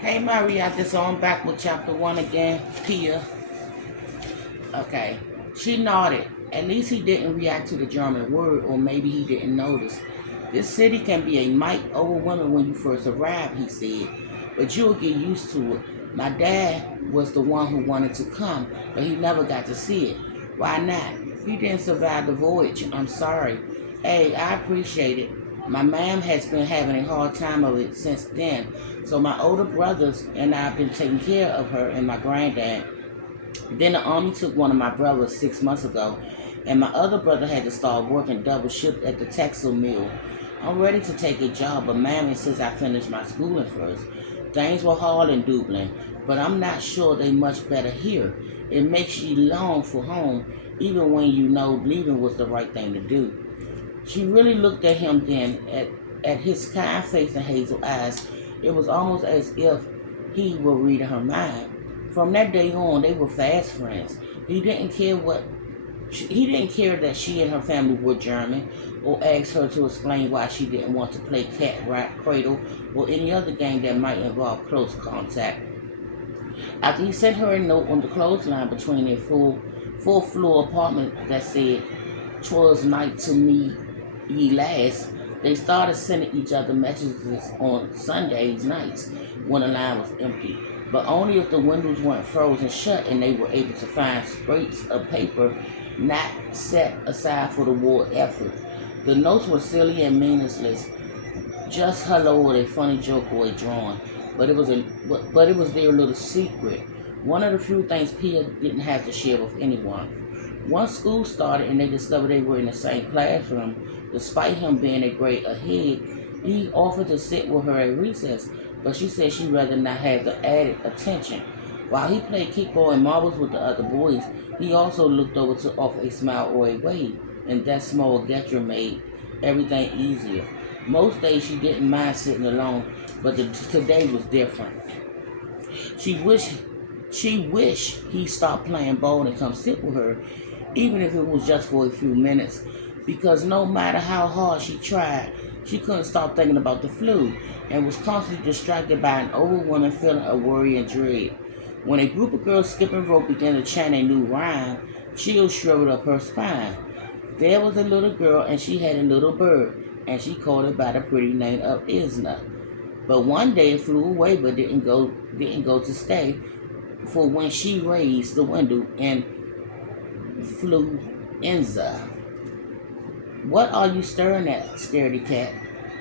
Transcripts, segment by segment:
Hey Marietta, so I'm back with chapter 1 again. Pia. Okay. She nodded. At least he didn't react to the German word, or maybe he didn't notice. This city can be a mite overwhelming when you first arrive, he said. But you'll get used to it. My dad was the one who wanted to come, but he never got to see it. Why not? He didn't survive the voyage. I'm sorry. Hey, I appreciate it. My mom has been having a hard time of it since then. So my older brothers and I have been taking care of her and my granddad. Then the army took one of my brothers 6 months ago, and my other brother had to start working double shift at the textile mill. I'm ready to take a job, but mammy says I finished my schooling first. Things were hard in Dublin, but I'm not sure they much better here. It makes you long for home, even when you know leaving was the right thing to do. She really looked at him then, at his kind face and hazel eyes. It was almost as if he were reading her mind. From that day on, they were fast friends. He didn't care that she and her family were German, or asked her to explain why she didn't want to play cat, rat, cradle, or any other game that might involve close contact. After he sent her a note on the clothesline between their full floor apartment that said, "'Twas night to me ye last," they started sending each other messages on Sundays nights when the line was empty, but only if the windows weren't frozen shut and they were able to find scraps of paper not set aside for the war effort. The notes were silly and meaningless, just hello or a funny joke or a drawing, but it was their little secret. One of the few things Pia didn't have to share with anyone. Once school started and they discovered they were in the same classroom, despite him being a grade ahead, he offered to sit with her at recess, but she said she'd rather not have the added attention. While he played kickball and marbles with the other boys, he also looked over to offer a smile or a wave, and that small gesture made everything easier. Most days she didn't mind sitting alone, but today was different. She wished she wished he stopped playing ball and come sit with her, even if it was just for a few minutes, because no matter how hard she tried, she couldn't stop thinking about the flu and was constantly distracted by an overwhelming feeling of worry and dread. When a group of girls skipping rope began to chant a new rhyme, chills shriveled up her spine. There was a little girl and she had a little bird, and she called it by the pretty name of Isna. But one day it flew away but didn't go to stay, for when she raised the window and flew Enza. "What are you staring at, scaredy cat?"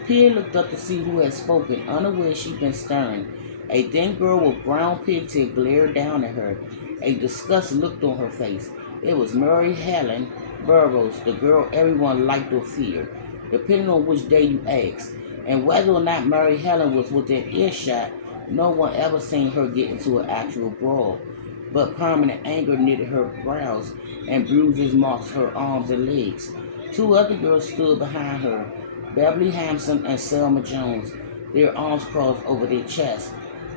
Pierre looked up to see who had spoken, unaware she'd been staring. A thin girl with brown pigtail glared down at her, a disgust looked on her face. It was Mary Helen Burroughs, the girl everyone liked or feared, depending on which day you asked. And whether or not Mary Helen was within earshot, no one ever seen her get into an actual brawl. But permanent anger knitted her brows, and bruises marked her arms and legs. Two other girls stood behind her, Beverly Hampson and Selma Jones, their arms crossed over their chests.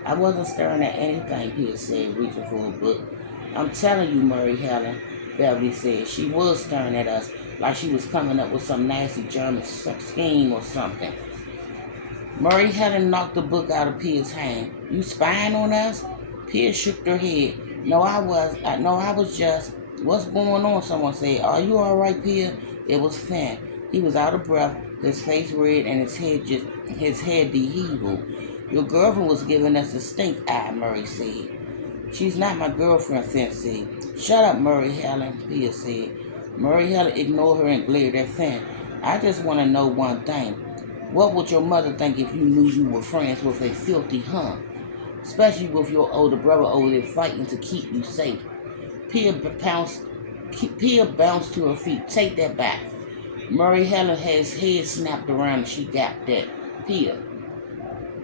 "I wasn't staring at anything," Peter said, reaching for a book. "I'm telling you, Murray Helen," Beverly said. "She was staring at us like she was coming up with some nasty German scheme or something." Murray Helen knocked the book out of Pia's hand. "You spying on us?" Pia shook her head. "No, I was just..." "What's going on?" someone said. "Are you all right, Pia?" It was Finn. He was out of breath, his face red, and his head deheaved. "Your girlfriend was giving us the stink eye," Murray said. "She's not my girlfriend," Finn said. "Shut up, Murray Helen," Pia said. Murray Helen ignored her and glared at Finn. "I just want to know one thing. What would your mother think if you knew you were friends with a filthy hunk? Especially with your older brother over there fighting to keep you safe." Pia bounced, Pia bounced to her feet. "Take that back." Murray Helen had his head snapped around and she gasped at Pia,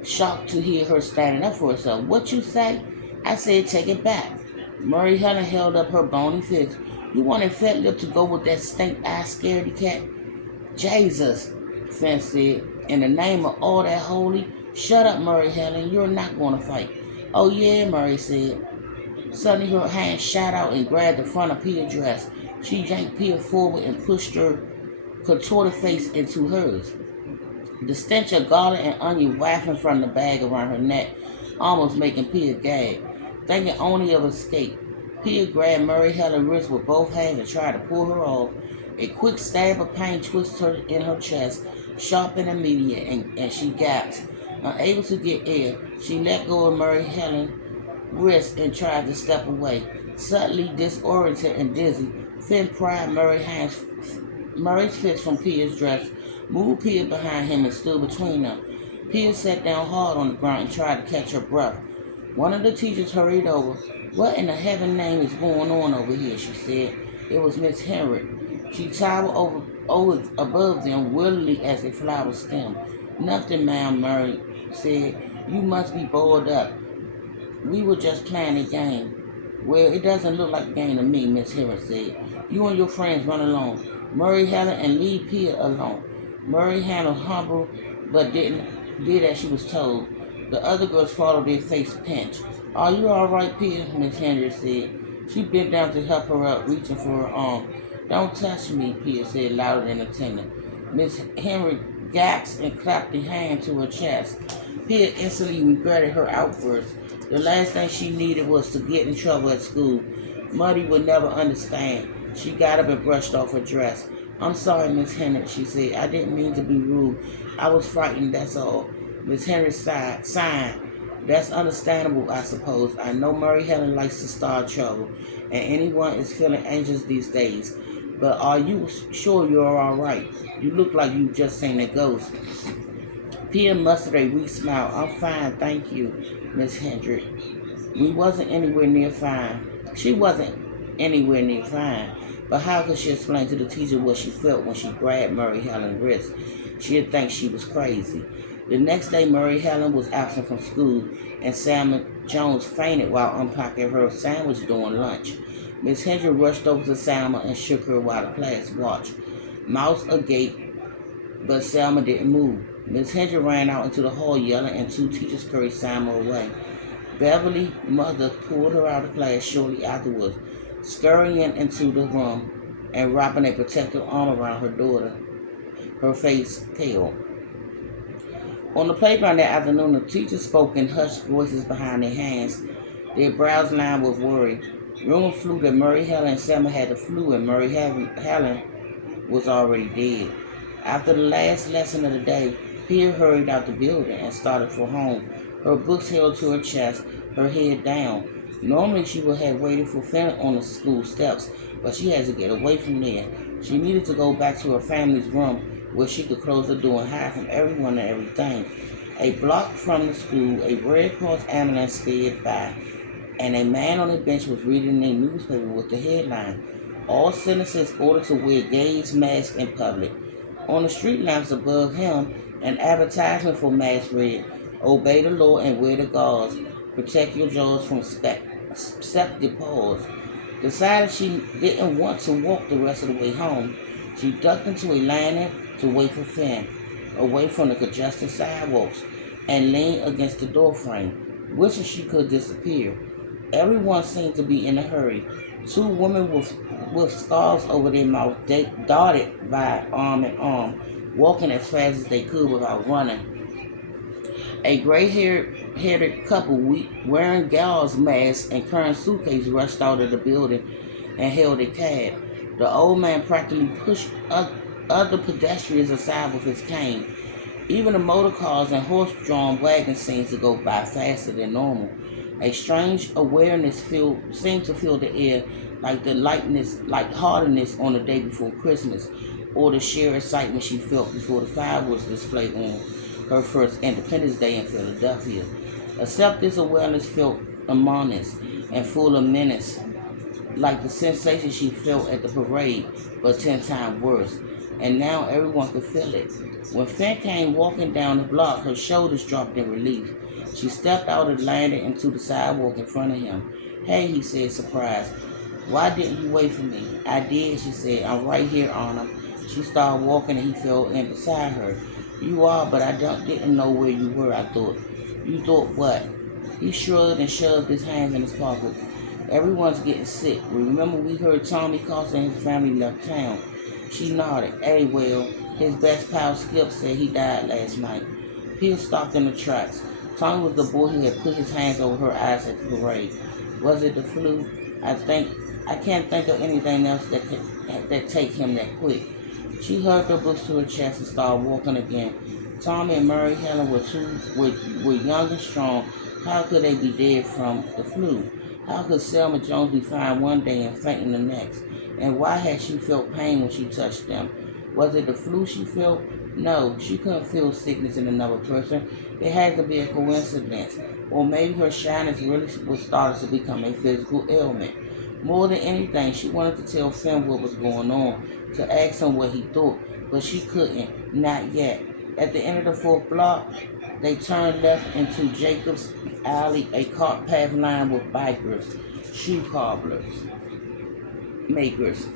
shocked to hear her standing up for herself. "What you say?" "I said take it back." Murray Helen held up her bony fist. "You wanted Fat Lip to go with that stink-eye scaredy cat?" "Jesus," Finn said, "in the name of all that holy..." "Shut up, Murray Helen. You're not going to fight." "Oh, yeah," Murray said. Suddenly her hand shot out and grabbed the front of Pia's dress. She yanked Pia forward and pushed her contorted face into hers. The stench of garlic and onion wafting from the bag around her neck almost making Pia gag. Thinking only of escape, Pia grabbed Murray Helen's wrist with both hands and tried to pull her off. A quick stab of pain twisted her in her chest, sharp and immediate, and she gasped. Unable to get air, she let go of Murray Helen's wrist and tried to step away. Suddenly disoriented and dizzy, Finn pried Murray's fist from Pia's dress, moved Pia behind him and stood between them. Pia sat down hard on the ground and tried to catch her breath. One of the teachers hurried over. "What in the heaven name is going on over here?" she said. It was Miss Henry. She towered above them, wildly as a flower stem. "Nothing, ma'am," Murray said. "You must be bored up. We were just playing a game." "Well, it doesn't look like a game to me," Miss Henry said. "You and your friends run along. Murray Helen and leave Pia alone." Murray handled humble, but did as she was told. The other girls followed their face pinched. "Are you all right, Pia?" Miss Henry said. She bent down to help her up, reaching for her arm. "Don't touch me," Pia said louder than intended. Miss Henry gasped and clapped a hand to her chest. Pia instantly regretted her outburst. The last thing she needed was to get in trouble at school. Muddy would never understand. She got up and brushed off her dress. "I'm sorry, Miss Henry," she said. "I didn't mean to be rude. I was frightened, that's all." Miss Henry sighed. "That's understandable, I suppose. I know Murray Helen likes to start trouble, and anyone is feeling anxious these days. But are you sure you're all right? You look like you've just seen a ghost." Pia mustered a weak smile. "I'm fine, thank you, Miss Hendrick." We wasn't anywhere near fine. She wasn't anywhere near fine. But how could she explain to the teacher what she felt when she grabbed Murray Helen's wrist? She'd think she was crazy. The next day, Murray Helen was absent from school, and Salma Jones fainted while unpacking her sandwich during lunch. Miss Hendry rushed over to Salma and shook her while the class watched. Mouth agape, but Salma didn't move. Miss Hendry ran out into the hall yelling, and two teachers carried Salma away. Beverly's mother pulled her out of class shortly afterwards, scurrying into the room and wrapping a protective arm around her daughter, her face pale. On the playground that afternoon, the teachers spoke in hushed voices behind their hands, their brows lined with worry. Rumor flew that Murray Helen and Selma had the flu, and Murray Helen was already dead. After the last lesson of the day, Pia hurried out the building and started for home, her books held to her chest, her head down. Normally she would have waited for Finn on the school steps, but she had to get away from there. She needed to go back to her family's room where she could close the door and hide from everyone and everything. A block from the school, a Red Cross ambulance sped by, and a man on a bench was reading a newspaper with the headline, "All citizens ordered to wear gaze masks in public." On the street lamps above him, an advertisement for masks read, "Obey the law and wear the gauze. Protect your jaws from septic paws." Decided she didn't want to walk the rest of the way home. She ducked into a landing to wait for Finn, away from the congested sidewalks, and leaned against the doorframe, wishing she could disappear. Everyone seemed to be in a hurry. Two women with scarves over their mouths darted by arm in arm, walking as fast as they could without running. A gray-haired couple wearing gauze masks and carrying suitcases rushed out of the building and hailed a cab. The old man practically pushed other pedestrians aside with his cane. Even the motor cars and horse-drawn wagons seemed to go by faster than normal. A strange awareness seemed to fill the air, like hardiness on the day before Christmas, or the sheer excitement she felt before the fireworks display on her first Independence Day in Philadelphia. Except this awareness felt ominous and full of menace, like the sensation she felt at the parade, but 10 times worse. And now everyone could feel it. When Finn came walking down the block, her shoulders dropped in relief. She stepped out and landed into the sidewalk in front of him. "Hey," he said, surprised. "Why didn't you wait for me?" "I did," she said. "I'm right here, Arnold." She started walking and he fell in beside her. "You are, but I didn't know where you were, I thought." "You thought what?" He shrugged and shoved his hands in his pockets. "Everyone's getting sick. Remember we heard Tommy Costa and his family left town?" She nodded. "Hey, well, his best pal Skip said he died last night." Pia stopped in the tracks. Tommy was the boy who had put his hands over her eyes at the parade. Was it the flu? I can't think of anything else that take him that quick. She hugged her books to her chest and started walking again. Tommy and Mary Helen were young and strong. How could they be dead from the flu? How could Selma Jones be fine one day and fainting the next? And why had she felt pain when she touched them? Was it the flu she felt? No, she couldn't feel sickness in another person. It had to be a coincidence. Or maybe her shyness really was starting to become a physical ailment. More than anything, she wanted to tell Finn what was going on, to ask him what he thought, but she couldn't, not yet. At the end of the fourth block, they turned left into Jacob's Alley, a cart path lined with bikers, shoe cobblers, makers,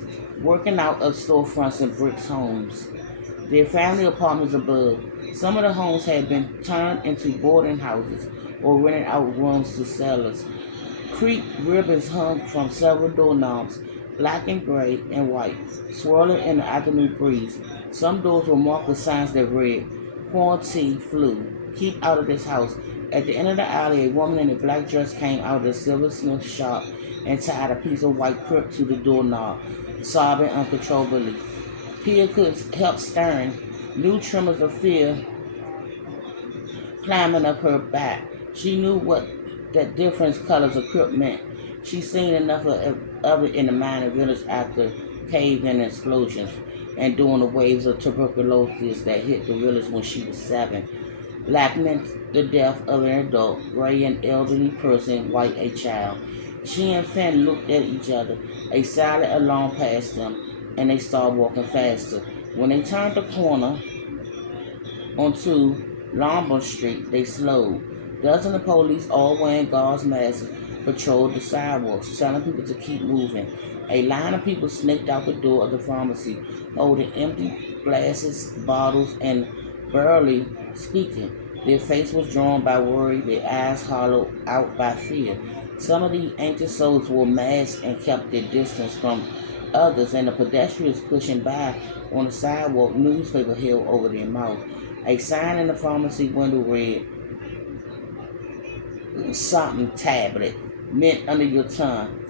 working out of storefronts and bricks homes. Their family apartments above. Some of the homes had been turned into boarding houses or rented out rooms to sellers. Crepe ribbons hung from several doorknobs, black and gray and white, swirling in the afternoon breeze. Some doors were marked with signs that read, Quarantine Flu. Keep out of this house. At the end of the alley, a woman in a black dress came out of the silversmith shop and tied a piece of white crepe to the doorknob, sobbing uncontrollably. Pia couldn't help staring, new tremors of fear climbing up her back. She knew what that different colors of crepe meant. She'd seen enough of it in the mining village after cave-in explosions and during the waves of tuberculosis that hit the village when she was 7. Black meant the death of an adult, gray an elderly person, white a child. She and Finn looked at each other. A silent alarm passed them, and they started walking faster. When they turned the corner onto Lombard Street, they slowed. Dozens of police, all wearing gauze masks, patrolled the sidewalks, telling people to keep moving. A line of people snaked out the door of the pharmacy, holding empty glasses, bottles, and barely speaking. Their face was drawn by worry, their eyes hollowed out by fear. Some of the anxious souls wore masks and kept their distance from others, and the pedestrians pushing by on the sidewalk, newspaper held over their mouth. A sign in the pharmacy window read, something tablet, mint under your tongue,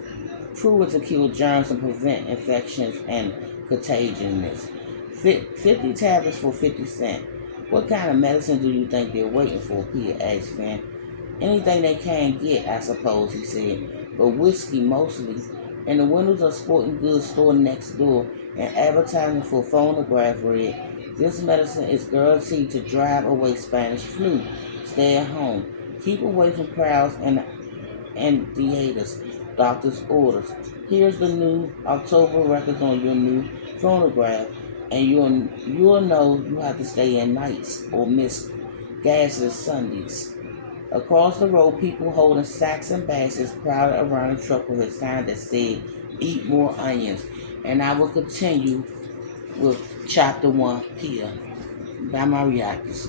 proven to kill germs and prevent infections and contagiousness. 50 tablets for 50 cents. What kind of medicine do you think they're waiting for? Peter asked Finn. Anything they can get, I suppose, he said, but whiskey mostly. In the windows of sporting goods store next door, an advertisement for phonograph read, this medicine is guaranteed to drive away Spanish flu. Stay at home. Keep away from crowds and theaters. Doctor's orders. Here's the new October records on your new phonograph, and you'll know you have to stay in nights or miss gases Sundays. Across the road, people holding sacks and baskets crowded around a truck with a sign that said, Eat more onions. And I will continue with Chapter 1 here by Mariakis.